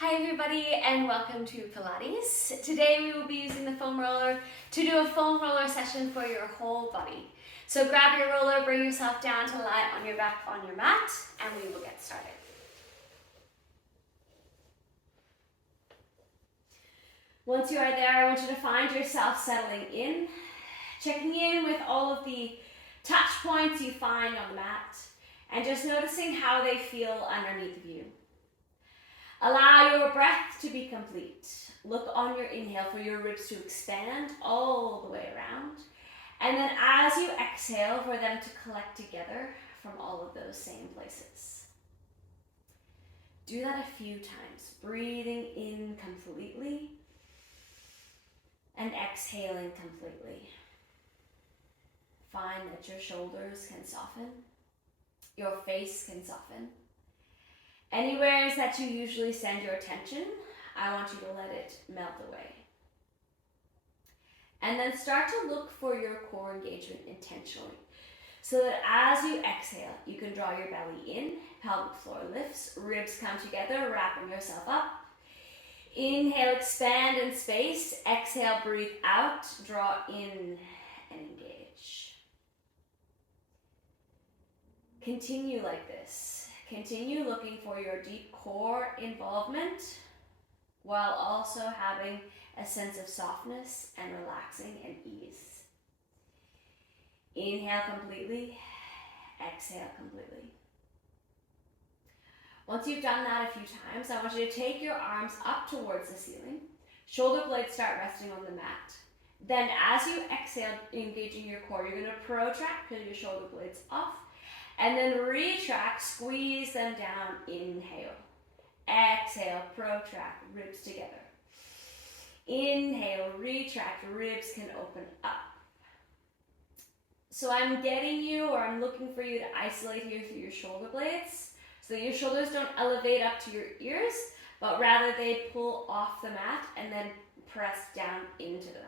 Hi everybody and welcome to Pilates. Today we will be using the foam roller to do a foam roller session for your whole body. So grab your roller, bring yourself down to lie on your back on your mat, and we will get started. Once you are there, I want you to find yourself settling in, checking in with all of the touch points you find on the mat, and just noticing how they feel underneath of you. Allow your breath to be complete. Look on your inhale for your ribs to expand all the way around. And then as you exhale, for them to collect together from all of those same places. Do that a few times, breathing in completely and exhaling completely. Find that your shoulders can soften, your face can soften. Anywhere that you usually send your attention, I want you to let it melt away. And then start to look for your core engagement intentionally. So that as you exhale, you can draw your belly in, pelvic floor lifts, ribs come together, wrapping yourself up. Inhale, expand in space. Exhale, breathe out, draw in and engage. Continue like this. Continue looking for your deep core involvement while also having a sense of softness and relaxing and ease. Inhale completely, exhale completely. Once you've done that a few times, I want you to take your arms up towards the ceiling. Shoulder blades start resting on the mat. Then as you exhale, engaging your core, you're going to protract, pull your shoulder blades off. And then retract, squeeze them down, inhale. Exhale, protract, ribs together. Inhale, retract, ribs can open up. So I'm getting you, or I'm looking for you to isolate here through your shoulder blades, so that your shoulders don't elevate up to your ears, but rather they pull off the mat and then press down into the mat.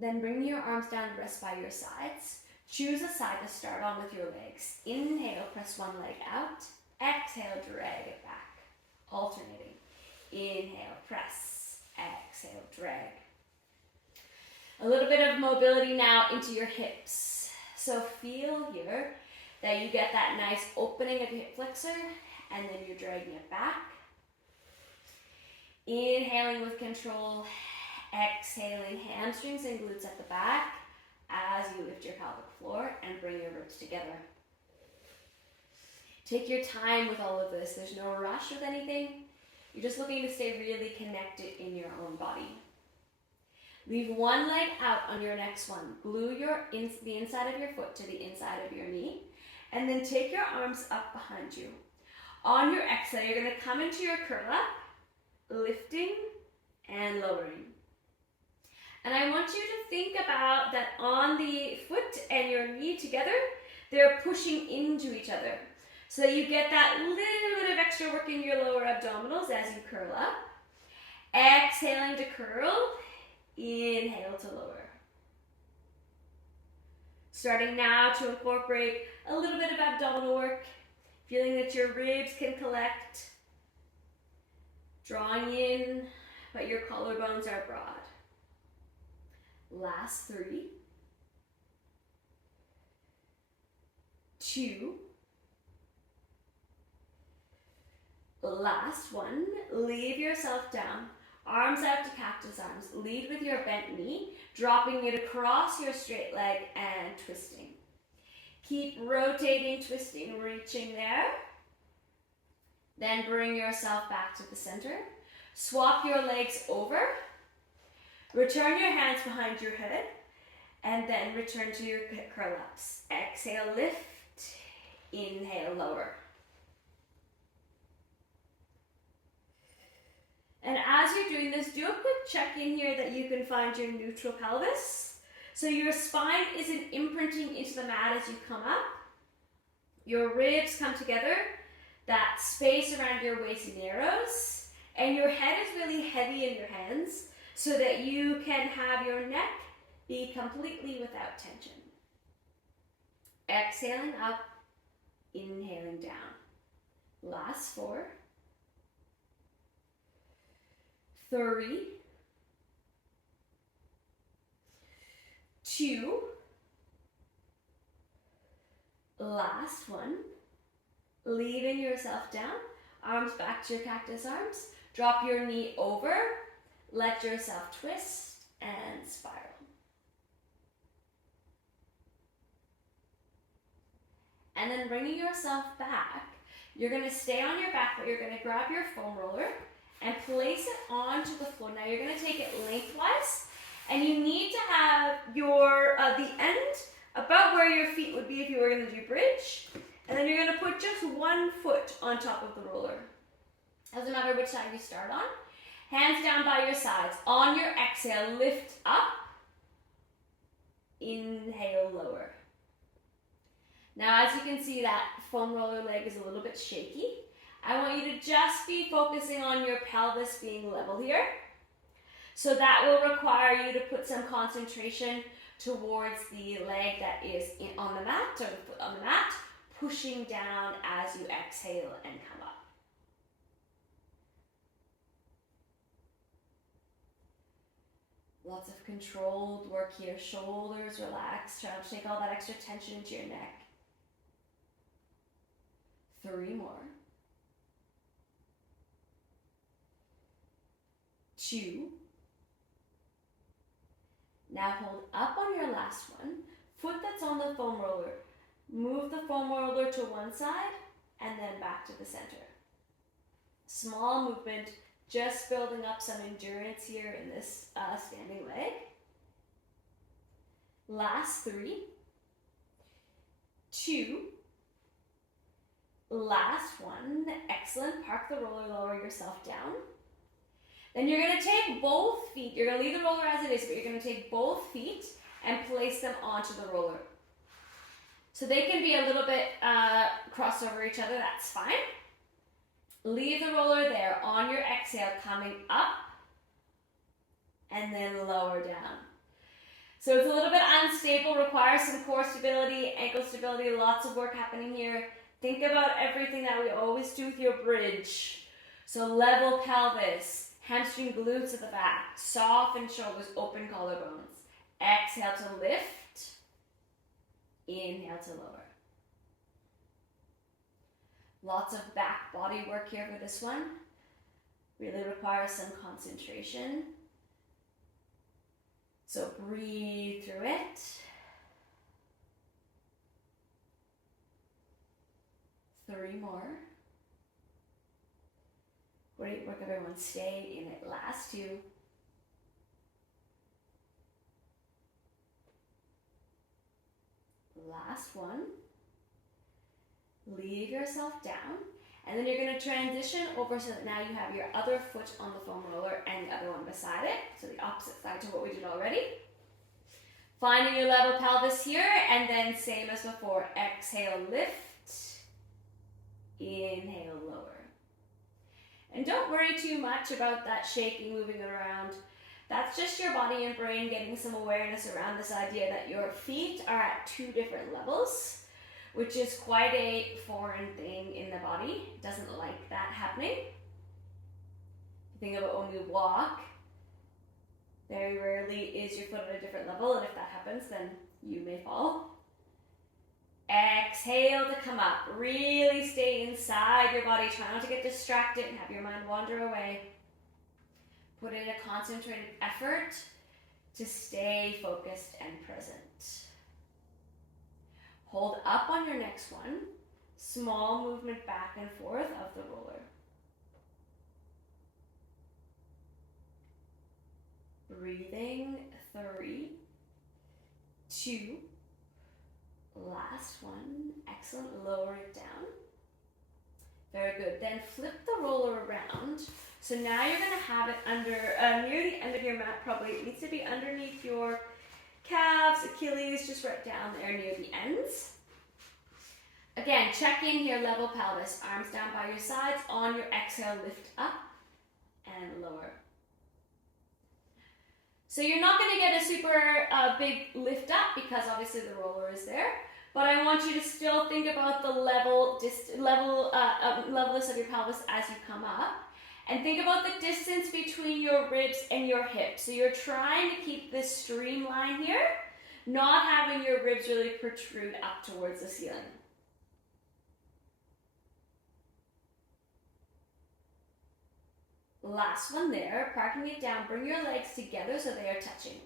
Then bring your arms down to rest by your sides. Choose a side to start on with your legs. Inhale, press one leg out. Exhale, drag it back. Alternating. Inhale, press. Exhale, drag. A little bit of mobility now into your hips. So feel here that you get that nice opening of your hip flexor, and then you're dragging it back. Inhaling with control. Exhaling, hamstrings and glutes at the back as you lift your pelvic floor and bring your ribs together. Take your time with all of this. There's no rush with anything. You're just looking to stay really connected in your own body. Leave one leg out on your next one. Glue the inside of your foot to the inside of your knee, and then take your arms up behind you. On your exhale, you're going to come into your curl up, lifting and lowering. And I want you to think about that on the foot and your knee together, they're pushing into each other. So that you get that little bit of extra work in your lower abdominals as you curl up. Exhaling to curl, inhale to lower. Starting now to incorporate a little bit of abdominal work, feeling that your ribs can collect. Drawing in, but your collarbones are broad. Last 3, 2, last 1. Leave yourself down, arms out to cactus arms. Lead with your bent knee, dropping it across your straight leg and twisting. Keep rotating, twisting, reaching there. Then bring yourself back to the center. Swap your legs over. Return your hands behind your head, and then return to your curl-ups. Exhale, lift. Inhale, lower. And as you're doing this, do a quick check-in here that you can find your neutral pelvis. So your spine isn't imprinting into the mat as you come up. Your ribs come together. That space around your waist narrows, and your head is really heavy in your hands, so that you can have your neck be completely without tension. Exhaling up, Inhaling down. Last 4, 3, 2, last 1. Leaving yourself down, arms back to your cactus arms. Drop your knee over, let yourself twist and spiral. And then bringing yourself back, you're going to stay on your back, but you're going to grab your foam roller and place it onto the floor. Now you're going to take it lengthwise, and you need to have your the end about where your feet would be if you were going to do bridge. And then you're going to put just 1 foot on top of the roller. Doesn't matter which side you start on. Hands down by your sides. On your exhale, lift up. Inhale, lower. Now, as you can see, that foam roller leg is a little bit shaky. I want you to just be focusing on your pelvis being level here. So that will require you to put some concentration towards the leg that is on the mat, or the foot on the mat, pushing down as you exhale and come up. Lots of controlled work here. Shoulders relaxed. Try not to take all that extra tension into your neck. 3 more. 2. Now hold up on your last one. Foot that's on the foam roller. Move the foam roller to one side and then back to the center. Small movement, just building up some endurance here in this standing leg. Last 3, 2, last 1. Excellent. Park the roller, lower yourself down. Then you're going to take both feet. You're going to leave the roller as it is, but you're going to take both feet and place them onto the roller. So they can be a little bit crossed over each other. That's fine. Leave the roller there. On your exhale, coming up and then lower down. So it's a little bit unstable, requires some core stability, ankle stability, lots of work happening here. Think about everything that we always do with your bridge. So level pelvis, hamstring glutes at the back, soften shoulders, open collarbones. Exhale to lift, inhale to lower. Lots of back body work here for this one. Really requires some concentration. So breathe through it. 3 more. Great work, everyone. Stay in it. Last 2. Last 1. Leave yourself down. And then you're going to transition over so that now you have your other foot on the foam roller and the other one beside it. So the opposite side to what we did already. Finding your level pelvis here, and then same as before. Exhale, lift. Inhale, lower. And don't worry too much about that shaking, moving around. That's just your body and brain getting some awareness around this idea that your feet are at 2 different levels, which is quite a foreign thing in the body. It doesn't like that happening. Think about when we walk, very rarely is your foot at a different level, and if that happens, then you may fall. Exhale to come up. Really stay inside your body. Try not to get distracted and have your mind wander away. Put in a concentrated effort to stay focused and present. Hold up on your next one. Small movement back and forth of the roller. Breathing. 3, 2, last 1. Excellent. Lower it down. Very good. Then flip the roller around. So now you're going to have it under, near the end of your mat probably. It needs to be underneath your calves, Achilles, just right down there near the ends. Again, check in here, level pelvis. Arms down by your sides. On your exhale, lift up and lower. So you're not going to get a super big lift up because obviously the roller is there. But I want you to still think about the levelness of your pelvis as you come up. And think about the distance between your ribs and your hips. So you're trying to keep this streamline here, not having your ribs really protrude up towards the ceiling. Last one there, parking it down, bring your legs together so they are touching.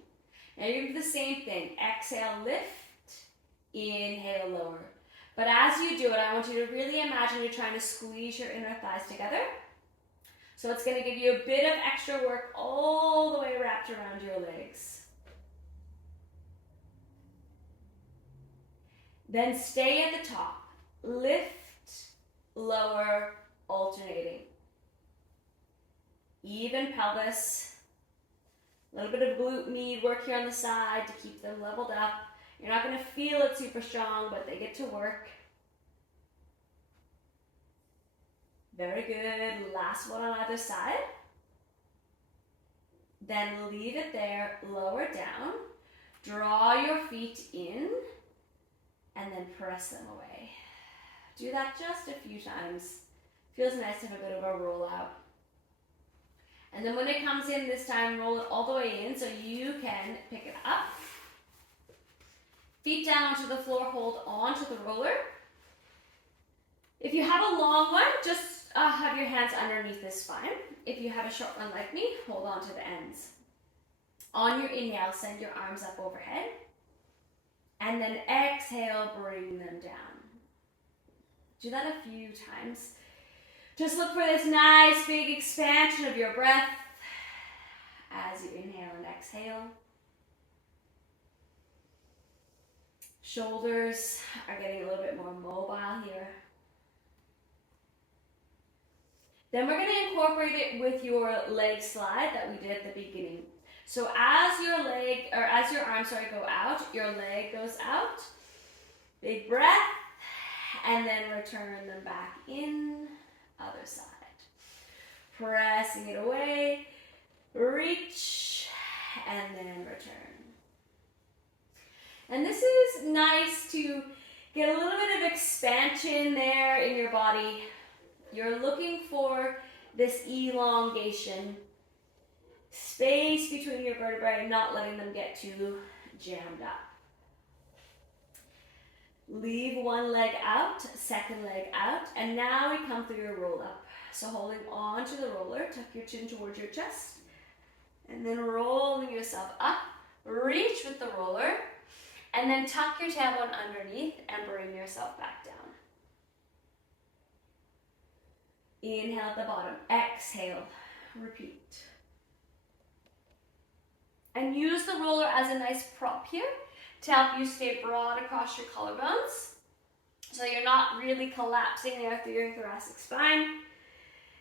Now you're going to do the same thing. Exhale, lift. Inhale, lower. But as you do it, I want you to really imagine you're trying to squeeze your inner thighs together. So it's going to give you a bit of extra work all the way wrapped around your legs. Then stay at the top. Lift, lower, alternating. Even pelvis. A little bit of glute med work here on the side to keep them leveled up. You're not going to feel it super strong, but they get to work. Very good. Last one on either side. Then leave it there, lower down. Draw your feet in, and then press them away. Do that just a few times. Feels nice to have a bit of a roll out. And then when it comes in this time, roll it all the way in so you can pick it up. Feet down onto the floor, hold on to the roller. If you have a long one, just have your hands underneath this spine. If you have a short one like me, hold on to the ends. On your inhale, send your arms up overhead. And then exhale, bring them down. Do that a few times. Just look for this nice big expansion of your breath as you inhale and exhale. Shoulders are getting a little bit more mobile here. Then we're going to incorporate it with your leg slide that we did at the beginning. So as your arms go out, your leg goes out. Big breath, and then return them back in. Other side. Pressing it away. Reach, and then return. And this is nice to get a little bit of expansion there in your body. You're looking for this elongation. Space between your vertebrae, not letting them get too jammed up. Leave one leg out, second leg out, and now we come through your roll up. So holding on to the roller, tuck your chin towards your chest, and then rolling yourself up. Reach with the roller, and then tuck your tailbone underneath and bring yourself back down. Inhale at the bottom, exhale, repeat. And use the roller as a nice prop here to help you stay broad across your collarbones. So you're not really collapsing there through your thoracic spine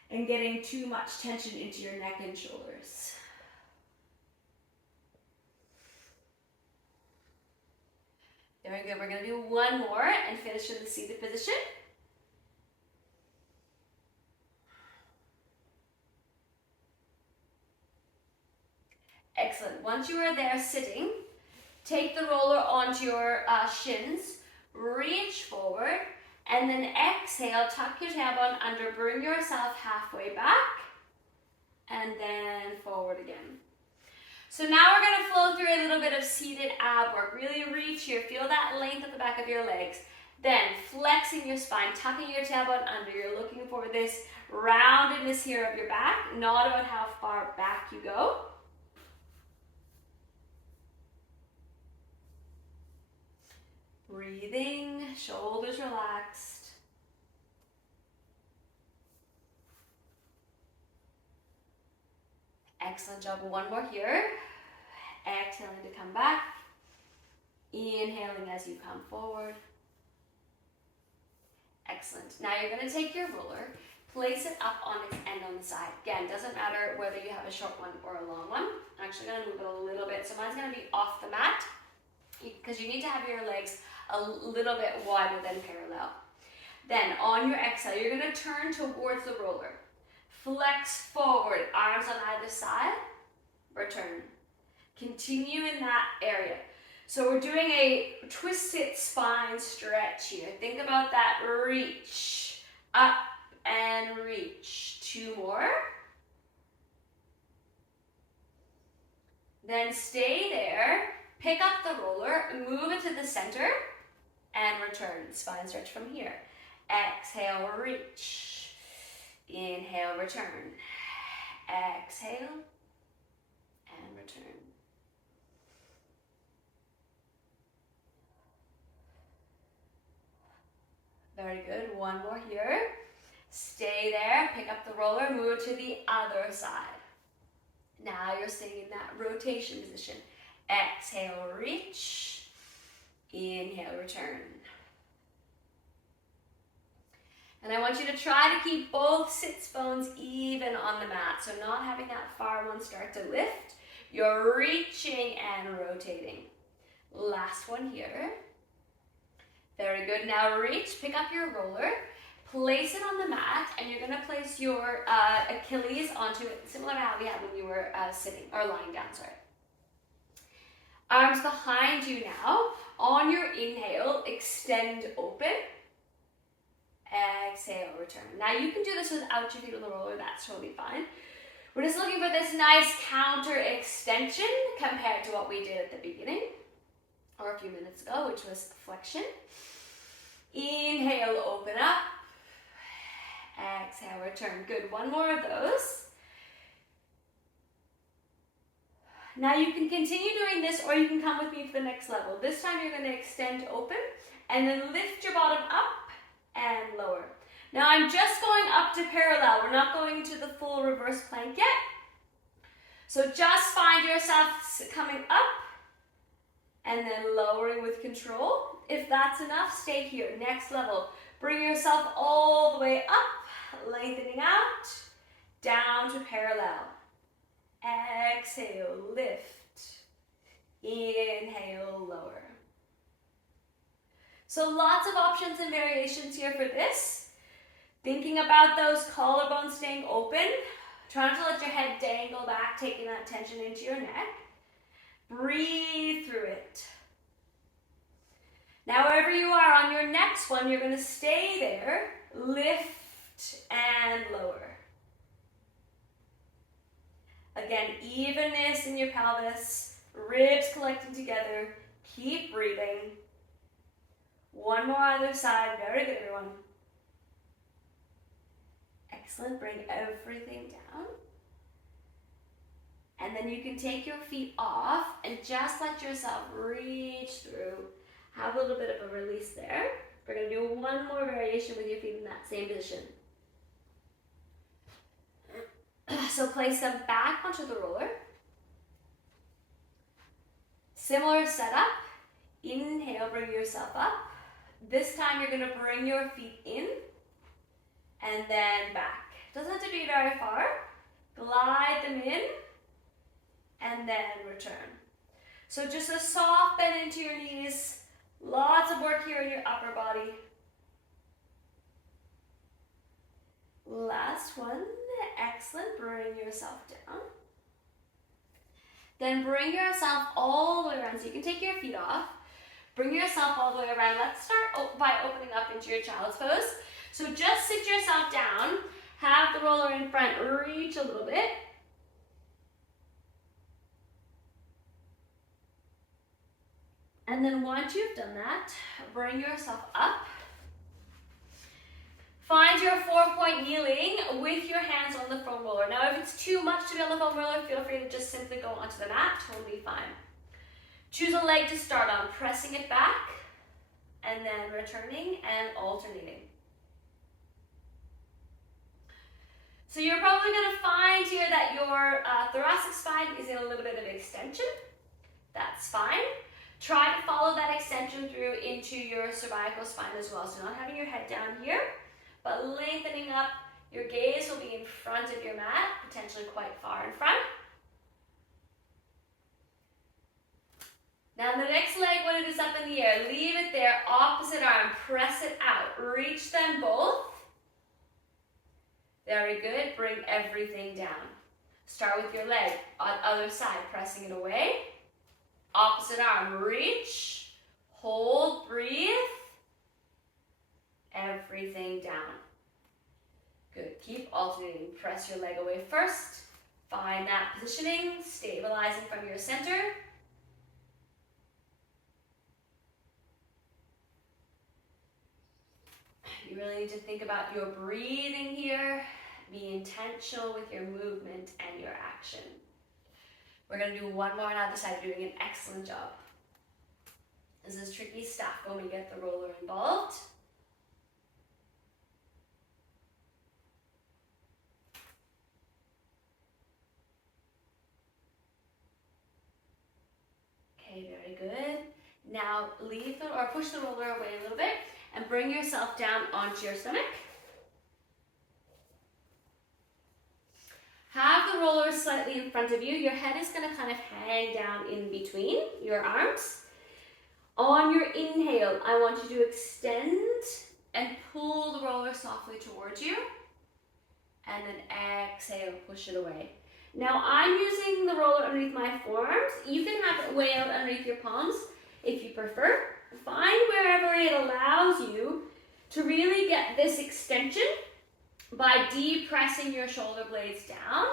and getting too much tension into your neck and shoulders. Very good. We're going to do one more and finish in the seated position. Excellent. Once you are there sitting, take the roller onto your shins, reach forward, and then exhale, tuck your tailbone under, bring yourself halfway back, and then forward again. So now we're going to flow through a little bit of seated ab work. Really reach here, feel that length at the back of your legs. Then flexing your spine, tucking your tailbone under. You're looking for this roundedness here of your back, not about how far back you go. Breathing, shoulders relaxed. Excellent job. One more here. Exhaling to come back. Inhaling as you come forward. Excellent. Now you're going to take your roller, place it up on its end on the side. Again, doesn't matter whether you have a short one or a long one. I'm actually going to move it a little bit. So mine's going to be off the mat because you need to have your legs a little bit wider than parallel. Then on your exhale, you're going to turn towards the roller. Flex forward, arms on either side, return. Continue in that area. So we're doing a twisted spine stretch here. Think about that. Reach, up and reach. 2 more. Then stay there. Pick up the roller, move it to the center, and return. Spine stretch from here. Exhale, reach. Inhale, return. Exhale, and return. Very good. 1 more here. Stay there. Pick up the roller. Move to the other side. Now you're staying in that rotation position. Exhale, reach. Inhale, return. And I want you to try to keep both sits bones even on the mat. So not having that far one start to lift. You're reaching and rotating. Last one here. Very good. Now reach, pick up your roller, place it on the mat, and you're going to place your Achilles onto it, similar to how we had when you were sitting, or lying down, sorry. Arms behind you now. On your inhale, extend open. Exhale, return. Now you can do this without your feet on the roller, that's totally fine. We're just looking for this nice counter extension compared to what we did at the beginning, or a few minutes ago, which was flexion. Inhale, open up. Exhale, return. Good. 1 more of those. Now you can continue doing this, or you can come with me for the next level. This time you're going to extend open and then lift your bottom up and lower. Now I'm just going up to parallel. We're not going into the full reverse plank yet. So just find yourself coming up and then lowering with control. If that's enough, stay here. Next level. Bring yourself all the way up, lengthening out, down to parallel. Exhale, lift. Inhale, lower. So lots of options and variations here for this. Thinking about those collarbones staying open. Try not to let your head dangle back, taking that tension into your neck. Breathe through it. Now wherever you are on your next one, you're going to stay there, lift and lower. Again, evenness in your pelvis, ribs collecting together. Keep breathing. 1 more other side. Very good, everyone. Excellent. Bring everything down. And then you can take your feet off and just let yourself reach through. Have a little bit of a release there. We're going to do 1 more variation with your feet in that same position. So place them back onto the roller. Similar setup. Inhale, bring yourself up. This time you're going to bring your feet in and then back. Doesn't have to be very far. Glide them in and then return. So just a soft bend into your knees. Lots of work here in your upper body. Last one. Excellent. Bring yourself down. Then bring yourself all the way around. So you can take your feet off. Bring yourself all the way around. Let's start by opening up into your child's pose. So just sit yourself down. Have the roller in front. Reach a little bit. And then once you've done that, bring yourself up. Find your 4-point kneeling with your hands on the foam roller. Now if it's too much to be on the foam roller, feel free to just simply go onto the mat. Totally fine. Choose a leg to start on, pressing it back, and then returning and alternating. So you're probably going to find here that your thoracic spine is in a little bit of extension. That's fine. Try to follow that extension through into your cervical spine as well. So not having your head down here, but lengthening up. Your gaze will be in front of your mat, potentially quite far in front. Now the next leg, when it is up in the air, leave it there, opposite arm, press it out. Reach them both. Very good, bring everything down. Start with your leg, on other side, pressing it away. Opposite arm, reach, hold, breathe. Everything down. Good, keep alternating. Press your leg away first. Find that positioning, stabilizing from your center. You really need to think about your breathing here. Be intentional with your movement and your action. We're going to do one more on the other side. You're doing an excellent job. This is tricky stuff when we get the roller involved. Okay, very good. Now leave the, or push the roller away a little bit and bring yourself down onto your stomach. Have the roller slightly in front of you. Your head is going to kind of hang down in between your arms. On your inhale, I want you to extend and pull the roller softly towards you. And then exhale, push it away. Now I'm using the roller underneath my forearms. You can have it way out underneath your palms if you prefer. Find wherever it allows you to really get this extension by depressing your shoulder blades down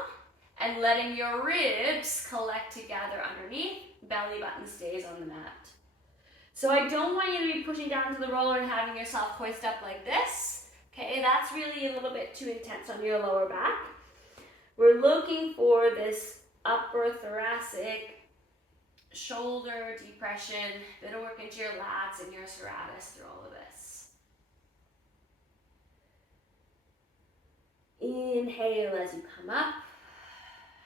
and letting your ribs collect together underneath. Belly button stays on the mat. So I don't want you to be pushing down to the roller and having yourself hoist up like this. Okay, that's really a little bit too intense on your lower back. We're looking for this upper thoracic shoulder depression, bit of work into your lats and your serratus through all of this. Inhale as you come up.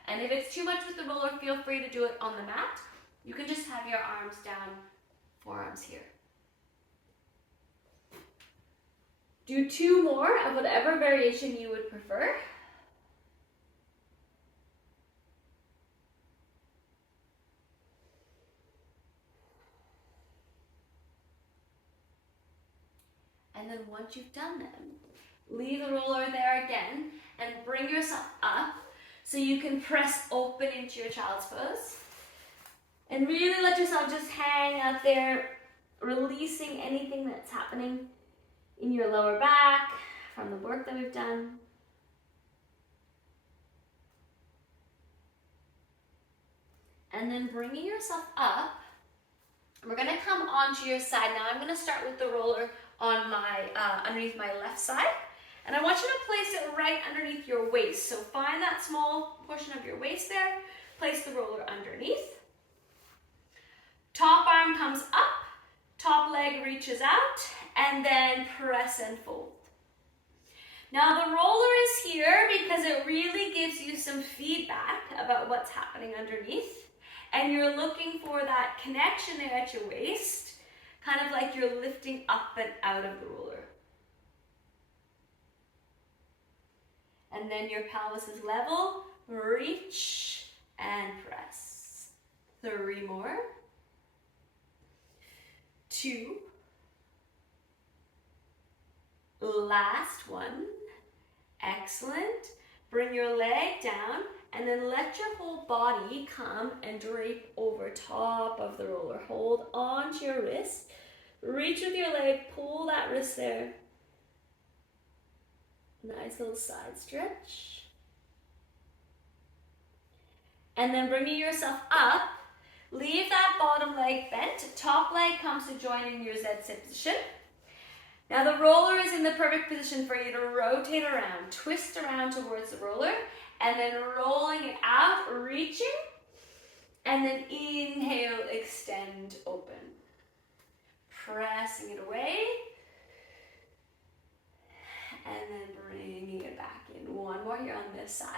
And if it's too much with the roller, feel free to do it on the mat. You can just have your arms down, forearms here. Do two more of whatever variation you would prefer. And then once you've done them, leave the roller there again and bring yourself up so you can press open into your child's pose. And really let yourself just hang out there, releasing anything that's happening in your lower back from the work that we've done. And then bringing yourself up, we're going to come onto your side. Now I'm going to start with the roller on my underneath my left side. And I want you to place it right underneath your waist. So find that small portion of your waist there. Place the roller underneath. Top arm comes up, top leg reaches out, and then press and fold. Now the roller is here because it really gives you some feedback about what's happening underneath. And you're looking for that connection there at your waist, kind of like you're lifting up and out of the roller. And then your pelvis is level, reach and press. 3 more. 2. Last one. Excellent. Bring your leg down and then let your whole body come and drape over top of the roller. Hold on to your wrist. Reach with your leg, pull that wrist there. Nice little side stretch. And then bringing yourself up, leave that bottom leg bent. Top leg comes to join in your Z-sit position. Now the roller is in the perfect position for you to rotate around, twist around towards the roller, and then rolling it out, reaching, and then inhale, extend, open. Pressing it away, and then bringing it back in. One more here on this side.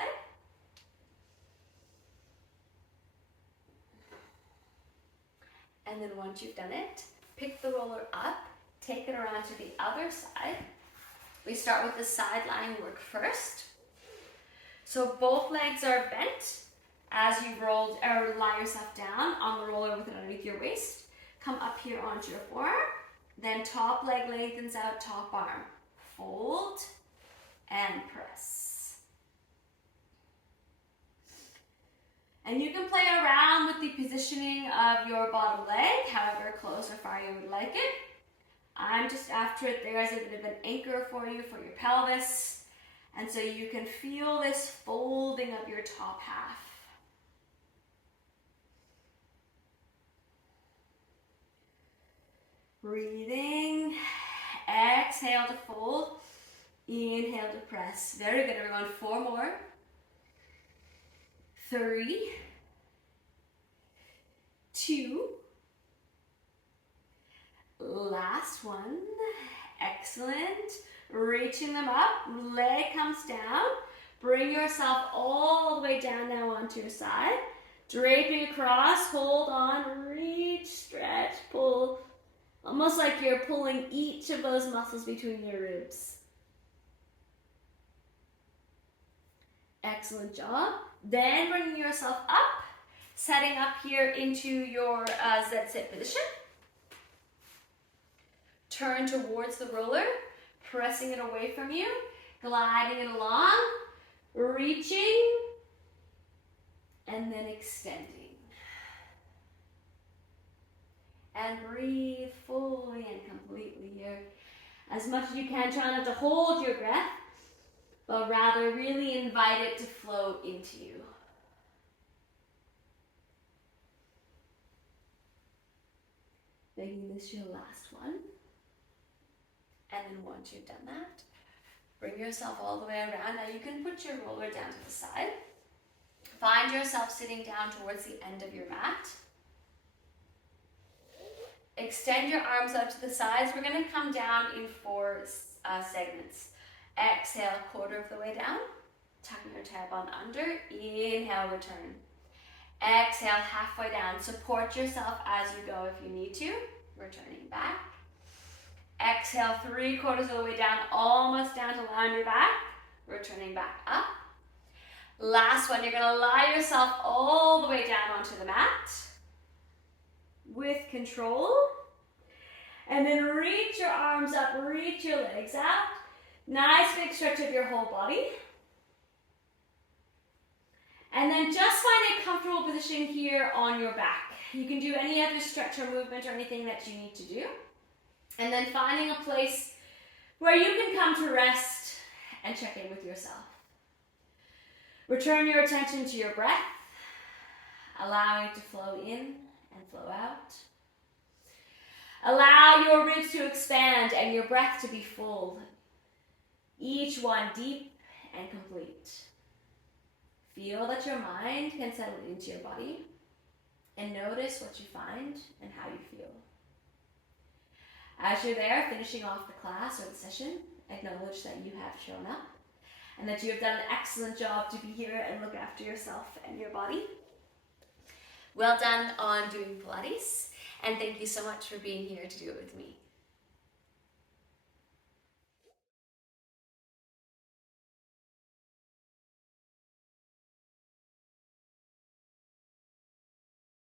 And then once you've done it, pick the roller up, take it around to the other side. We start with the side lying work first. So both legs are bent as you've rolled or lie yourself down on the roller with it underneath your waist. Come up here onto your forearm. Then top leg lengthens out, top arm. Fold and press. And you can play around with the positioning of your bottom leg, however close or far you would like it. I'm just after it there as a bit of an anchor for you for your pelvis. And so you can feel this folding of your top half. Breathing. Exhale to fold. Inhale to press. Very good, everyone. 4 more. 3, 2. Last one. Excellent. Reaching them up. Leg comes down. Bring yourself all the way down now onto your side. Draping across. Hold on. Reach, stretch, pull. Almost like you're pulling each of those muscles between your ribs. Excellent job. Then bringing yourself up, setting up here into your Z-sit position. Turn towards the roller, pressing it away from you, gliding it along, reaching, and then extending. And breathe fully and completely here. As much as you can, try not to hold your breath, but rather really invite it to flow into you. Making this your last one. And then once you've done that, bring yourself all the way around. Now you can put your roller down to the side. Find yourself sitting down towards the end of your mat. Extend your arms out to the sides. We're going to come down in 4 segments. Exhale, 1/4 of the way down. Tucking your tailbone under. Inhale, return. Exhale, halfway down. Support yourself as you go if you need to. Returning back. Exhale, 3/4 of the way down, almost down to lie on your back. Returning back up. Last one, you're going to lie yourself all the way down onto the mat with control. And then reach your arms up, reach your legs out. Nice big stretch of your whole body. And then just find a comfortable position here on your back. You can do any other stretch or movement or anything that you need to do. And then finding a place where you can come to rest and check in with yourself. Return your attention to your breath. Allow it to flow in and flow out. Allow your ribs to expand and your breath to be full. Each one deep and complete. Feel that your mind can settle into your body and notice what you find and how you feel. As you're there, finishing off the class or the session, acknowledge that you have shown up and that you have done an excellent job to be here and look after yourself and your body. Well done on doing Pilates, and thank you so much for being here to do it with me.